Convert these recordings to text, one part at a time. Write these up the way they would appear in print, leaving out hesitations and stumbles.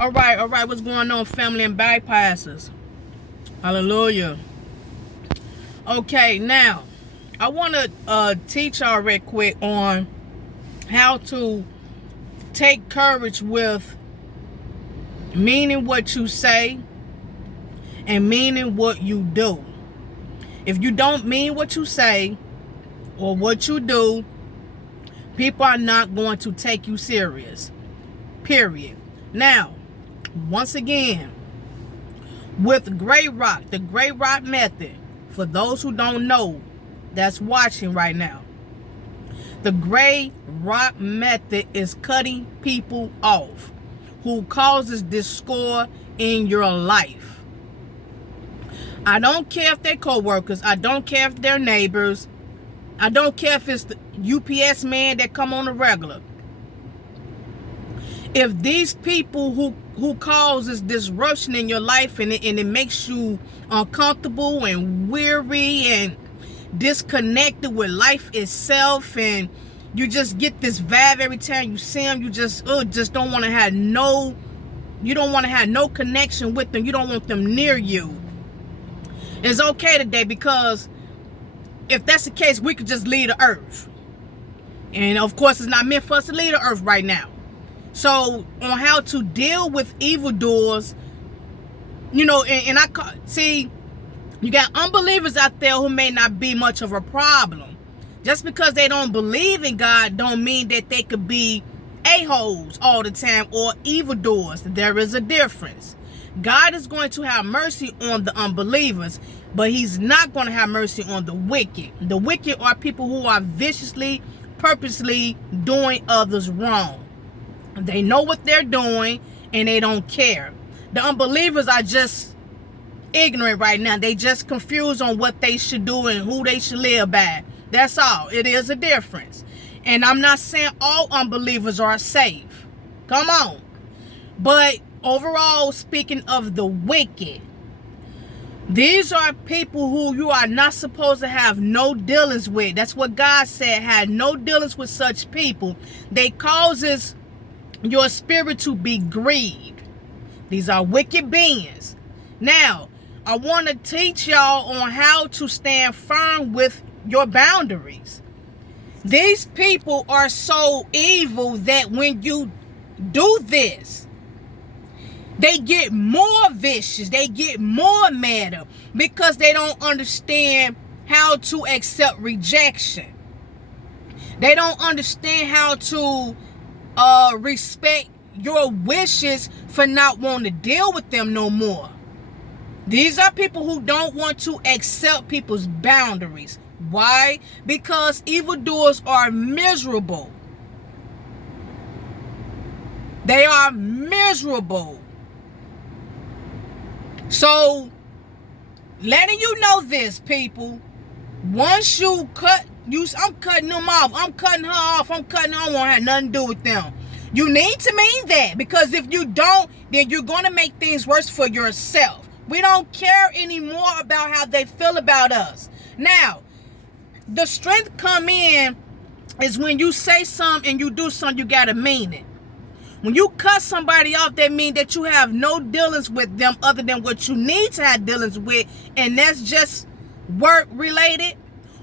All right. What's going on, family and bypassers? Hallelujah. Okay, now I want to teach y'all real quick on how to take courage with meaning what you say and meaning what you do. If you don't mean what you say or what you do, people are not going to take you serious. Period. Now, once again, with Grey Rock, the Grey Rock method, for those who don't know that's watching right now, the Grey Rock method is cutting people off who causes discord in your life. I don't care if they're co-workers. I don't care if they're neighbors. I don't care if it's the UPS man that come on the regular. If these people who causes disruption in your life and it makes you uncomfortable and weary and disconnected with life itself, and you just get this vibe every time you see them, you just don't want to have no connection with them. You don't want them near you. It's okay today, because if that's the case, we could just leave the earth. And of course, it's not meant for us to leave the earth right now. So on how to deal with evildoers, and I see you got unbelievers out there who may not be much of a problem. Just because they don't believe in God don't mean that they could be a-holes all the time or evildoers. There is a difference. God is going to have mercy on the unbelievers, but he's not going to have mercy on the wicked. The wicked are people who are viciously, purposely doing others wrong. They know what they're doing and they don't care. The unbelievers are just ignorant right now. They just confused on what they should do and who they should live by. That's all. It is a difference. And I'm not saying all unbelievers are safe. Come on. But overall, speaking of the wicked, these are people who you are not supposed to have no dealings with. That's what God said. Had no dealings with such people. They causes your spirit to be grieved. These are wicked beings. Now, I want to teach y'all on how to stand firm with your boundaries. These people are so evil that when you do this, they get more vicious. They get more madder because they don't understand how to accept rejection. They don't understand how to respect your wishes for not wanting to deal with them no more. These are people who don't want to accept people's boundaries. Why? Because evildoers are miserable. They are miserable. So, letting you know this, people. Once you I'm cutting them off. I'm cutting her off. I don't want to have nothing to do with them. You need to mean that, because if you don't, then you're going to make things worse for yourself. We don't care anymore about how they feel about us. Now, the strength come in is when you say something and you do something, you got to mean it. When you cut somebody off, that means that you have no dealings with them other than what you need to have dealings with, and that's just work related,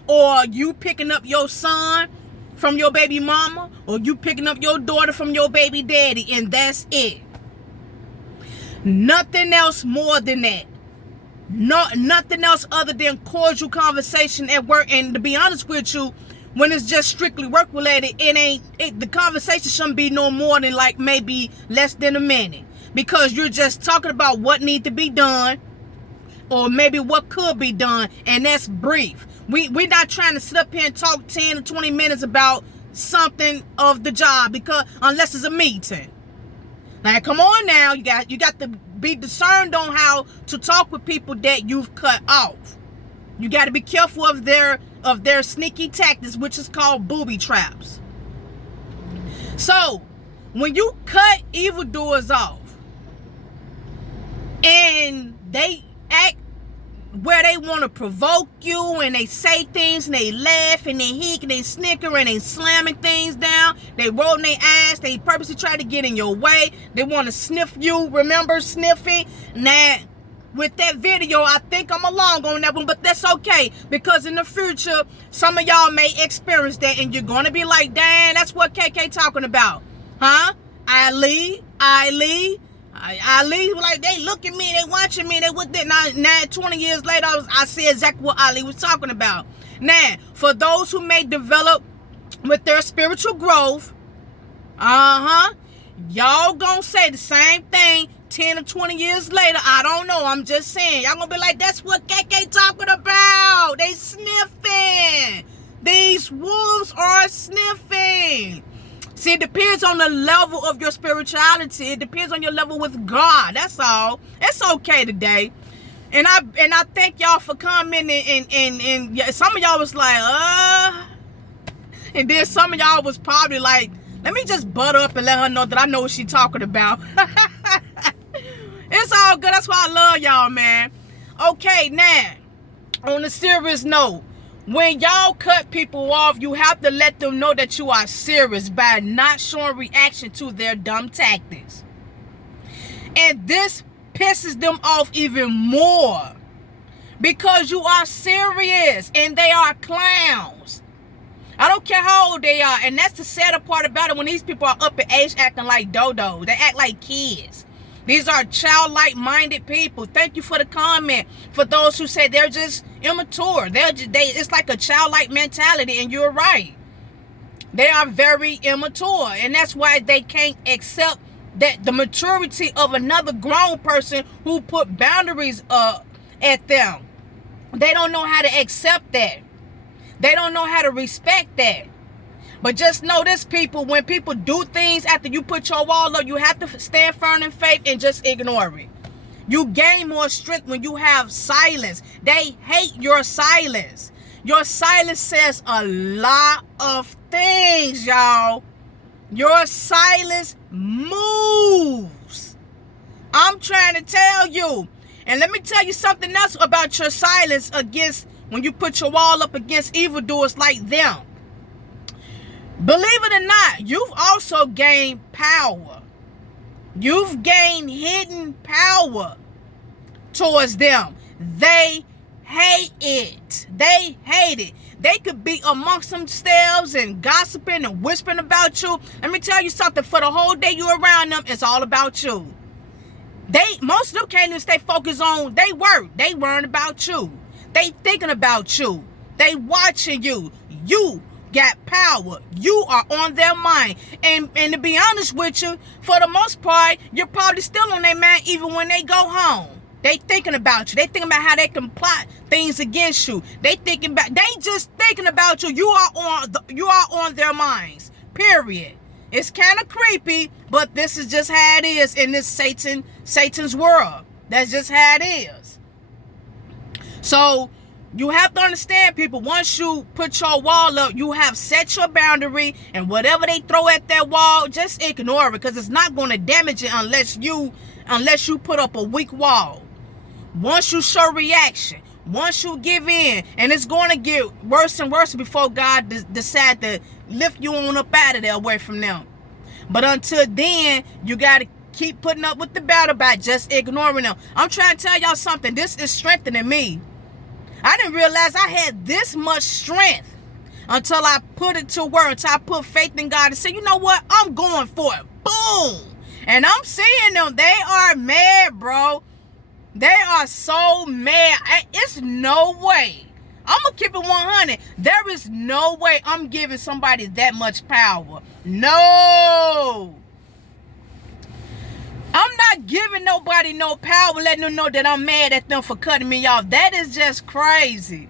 or you picking up your son from your baby mama, or you picking up your daughter from your baby daddy, and that's it. Nothing else more than that. Nothing else other than cordial conversation at work. And to be honest with you, when it's just strictly work related, the conversation shouldn't be no more than like maybe less than a minute, because you're just talking about what needs to be done or maybe what could be done, and that's brief. We're not trying to sit up here and talk 10 or 20 minutes about something of the job, because unless it's a meeting. Now, come on now, you got to be discerned on how to talk with people that you've cut off. You got to be careful of their sneaky tactics, which is called booby traps. So, when you cut evildoers off and they act where they want to provoke you, and they say things and they laugh and they hick and they snicker and they slamming things down. They rolling their ass. They purposely try to get in your way. They want to sniff you. Remember sniffing? Now, with that video, I think I'm along on that one, but that's okay, because in the future, some of y'all may experience that, and you're going to be like, dang, that's what KK talking about. Huh? Ali, like, they look at me, they watching me, they with that. Now, 20 years later, I see exactly what Ali was talking about. Now, for those who may develop with their spiritual growth, y'all gonna say the same thing 10 or 20 years later. I don't know. I'm just saying. Y'all gonna be like, that's what KK talking about. They sniffing. These wolves are sniffing. See, it depends on the level of your spirituality. It depends on your level with God. That's all. It's okay today. And I thank y'all for commenting, and some of y'all was like, and then some of y'all was probably like, let me just butt up and let her know that I know what she talking about. It's all good. That's why I love y'all, man. Okay, now, on a serious note, when y'all cut people off, you have to let them know that you are serious by not showing reaction to their dumb tactics. And this pisses them off even more, because you are serious and they are clowns. I don't care how old they are. And that's the sadder part about it, when these people are up in age acting like dodos. They act like kids. These are childlike minded people. Thank you for the comment. For those who say they're just immature. It's like a childlike mentality, and you're right. They are very immature. And that's why they can't accept that the maturity of another grown person who put boundaries at them. They don't know how to accept that. They don't know how to respect that. But just know this, people, when people do things after you put your wall up, you have to stand firm in faith and just ignore it. You gain more strength when you have silence. They hate your silence. Your silence says a lot of things, y'all. Your silence moves. I'm trying to tell you. And let me tell you something else about your silence against, when you put your wall up against evildoers like them. Believe it or not, you've also gained power. You've gained hidden power towards them. They hate it. They hate it. They could be amongst themselves and gossiping and whispering about you. Let me tell you something. For the whole day you're around them, it's all about you. Most of them can't even stay focused on their work. They worrying about you. They thinking about you. They watching you. You got power. You are on their mind. And to be honest with you, for the most part, you're probably still on their mind even when they go home. They thinking about you. They thinking about how they can plot things against you. They just thinking about you. You are on their minds. Period. It's kind of creepy, but this is just how it is in this Satan's world. That's just how it is. So you have to understand, people, once you put your wall up, you have set your boundary, and whatever they throw at that wall, just ignore it, because it's not going to damage it unless you put up a weak wall. Once you show reaction, once you give in, and it's going to get worse and worse before God decide to lift you on up out of there away from them. But until then, you got to keep putting up with the battle by just ignoring them. I'm trying to tell y'all something. This is strengthening me. I didn't realize I had this much strength until I put it to work, until I put faith in God and said, you know what? I'm going for it. Boom. And I'm seeing them. They are mad, bro. They are so mad. It's no way. I'm going to keep it 100. There is no way I'm giving somebody that much power. No. I'm not giving nobody no power, letting them know that I'm mad at them for cutting me off. That is just crazy.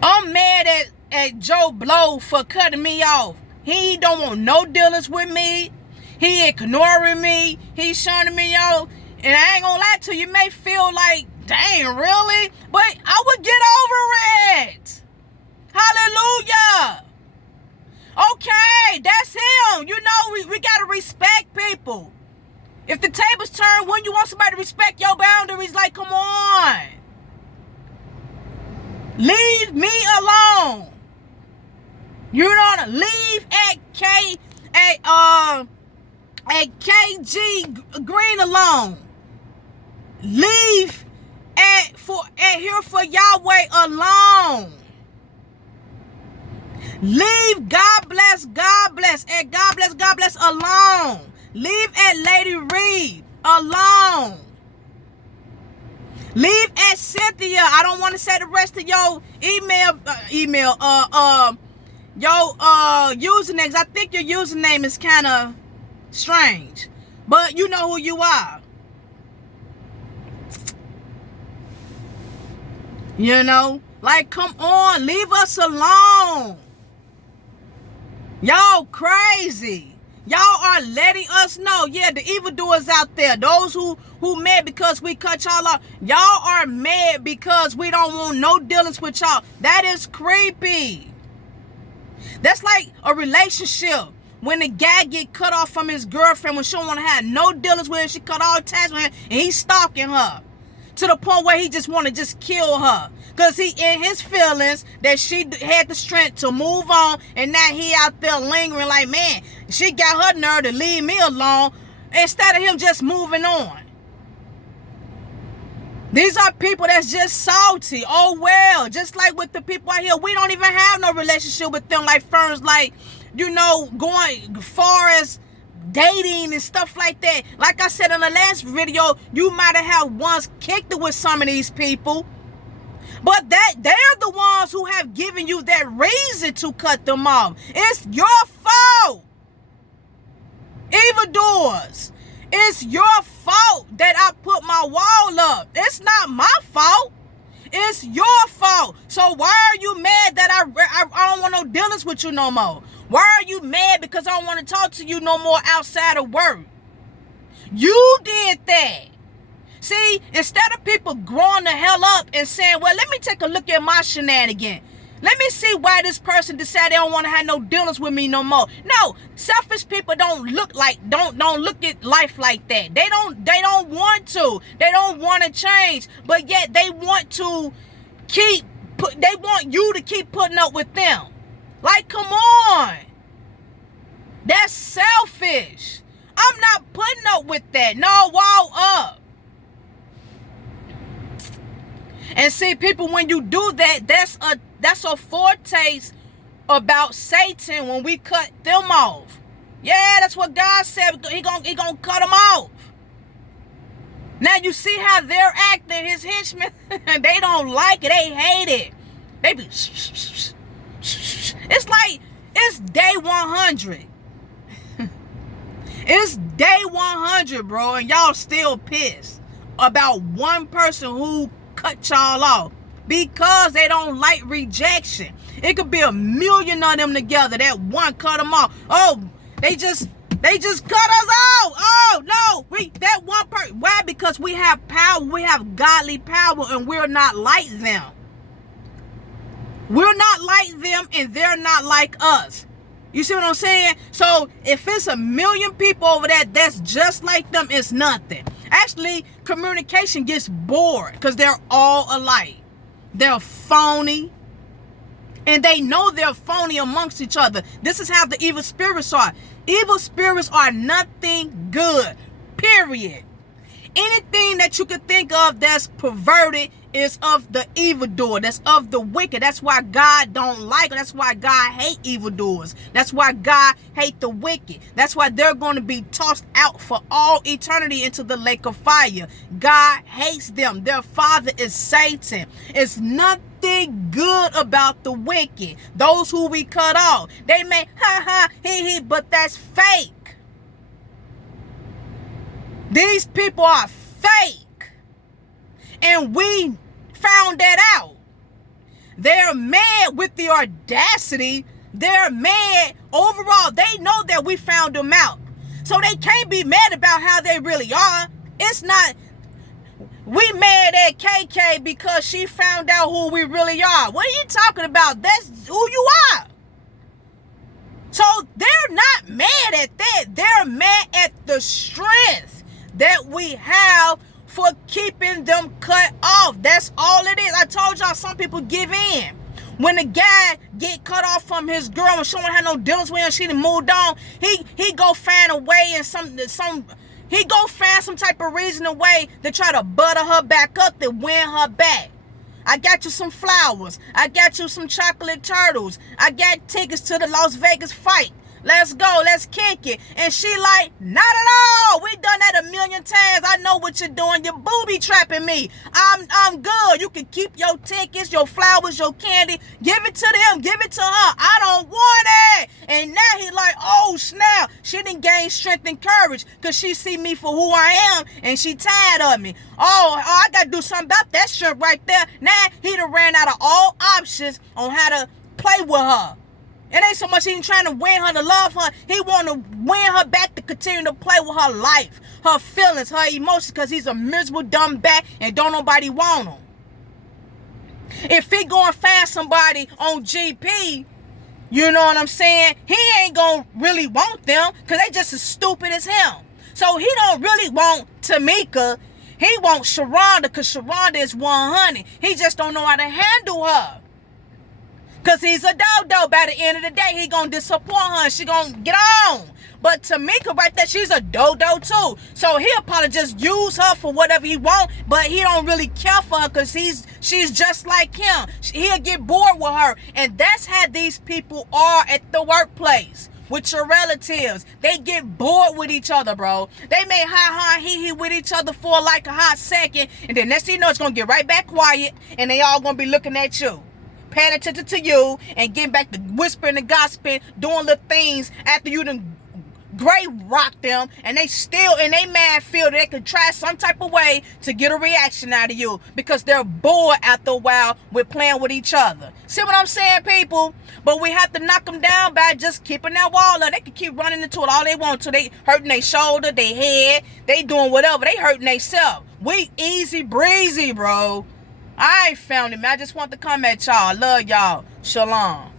I'm mad at Joe Blow for cutting me off. He don't want no dealings with me. He ignoring me. He's shunning me off. And I ain't gonna lie to you, you may feel like, dang, really? But I would get over it. Hallelujah. Okay, that's him. You know, we got to respect people. If the tables turn, when you want somebody to respect your boundaries, like, come on. Leave me alone. You know, leave at KG Green alone. Leave at here for Yahweh alone. Leave God bless at God bless alone. Leave at Lady Reed alone. Leave at Cynthia. I don't want to say the rest of your usernames. I think your username is kind of strange, but you know who you are. You know, like, come on, leave us alone. Y'all crazy. Y'all are letting us know, yeah, the evildoers out there, those who mad because we cut y'all off. Y'all are mad because we don't want no dealings with y'all. That is creepy. That's like a relationship. When the guy get cut off from his girlfriend, when she don't want to have no dealings with her, she cut all ties with him, and he's stalking her. To the point where he just want to just kill her. Because he in his feelings that she had the strength to move on. And now he out there lingering like, man, she got her nerve to leave me alone. Instead of him just moving on. These are people that's just salty. Oh, well. Just like with the people out here. We don't even have no relationship with them. Like firms, like, you know, going far as dating and stuff like that. Like I said in the last video, you might have once kicked it with some of these people, but that they're the ones who have given you that reason to cut them off. It's your fault. Evildoers, it's your fault that I put my wall up. It's not my fault. It's your fault. So why are you mad that I don't want no dealings with you no more? Why are you mad because I don't want to talk to you no more outside of work? You did that. See, instead of people growing the hell up and saying, well, let me take a look at my shenanigans. Let me see why this person decided they don't want to have no dealings with me no more. No, selfish people don't look at life like that. They don't want to. They don't want to change. But yet they want you to keep putting up with them. Like, come on. That's selfish. I'm not putting up with that. No, wall up. And see, people, when you do that, that's a foretaste about Satan when we cut them off. Yeah, that's what God said. He gonna cut them off. Now you see how they're acting, his henchmen. They don't like it. They hate it. They be it's like it's day 100. It's day 100, bro, and y'all still pissed about one person who cut y'all off because they don't like rejection. It could be a million of them together. That one cut them off. Oh, they just cut us off. Oh no, that one person. Why? Because we have power. We have godly power, and we're not like them. We're not like them, and they're not like us. You see what I'm saying? So if it's a million people over there that's just like them, it's nothing. Actually, communication gets bored because they're all alike. They're phony. And they know they're phony amongst each other. This is how the evil spirits are. Evil spirits are nothing good. Period. Anything that you could think of that's perverted is of the evildoer. That's of the wicked. That's why God don't like it. That's why God hate evildoers. That's why God hate the wicked. That's why they're going to be tossed out for all eternity into the lake of fire. God hates them. Their father is Satan. It's nothing good about the wicked. Those who we cut off. They may he, but that's fake. These people are fake. And we found that out. They're mad with the audacity. They're mad overall. They know that we found them out. So they can't be mad about how they really are. It's not, we mad at KK because she found out who we really are. What are you talking about? That's who you are. So they're not mad at that. They're mad at the strength that we have for keeping them cut off. That's all it is. I told y'all some people give in. When a guy get cut off from his girl and she don't have no dealings with him, she done moved on, he go find a way and he go find some type of reason, a way to try to butter her back up, to win her back. I got you some flowers. I got you some chocolate turtles. I got tickets to the Las Vegas fight. Let's go. Let's kick it. And she like, not at all. We done that a million times. I know what you're doing. You're booby trapping me. I'm good. You can keep your tickets, your flowers, your candy. Give it to them. Give it to her. I don't want it. And now he like, oh snap. She done gained strength and courage because she see me for who I am and she tired of me. Oh, I got to do something about that shit right there. Now he done ran out of all options on how to play with her. It ain't so much he trying to win her to love her. He want to win her back to continue to play with her life, her feelings, her emotions, because he's a miserable dumb bat and don't nobody want him. If he go and find somebody on GP, you know what I'm saying, he ain't going to really want them because they just as stupid as him. So he don't really want Tamika. He wants Sharonda because Sharonda is 100. He just don't know how to handle her. Because he's a dodo. By the end of the day, he going to disappoint her and she going to get on. But Tamika right there, she's a dodo too. So he'll probably just use her for whatever he want, but he don't really care for her because she's just like him. He'll get bored with her. And that's how these people are at the workplace. With your relatives. They get bored with each other, bro. They may ha he with each other for like a hot second. And then next thing you know, it's going to get right back quiet. And they all going to be looking at you, paying attention to you, and getting back to whispering and gossiping, doing little things after you done grave rock them, and they still in they mind feel that they could try some type of way to get a reaction out of you because they're bored after a while with playing with each other. See what I'm saying, people? But we have to knock them down by just keeping that wall up. They can keep running into it all they want to. They hurting their shoulder, their head, they doing whatever. They hurting themselves. We easy breezy, bro. I ain't found him. I just want to come at y'all. Love y'all. Shalom.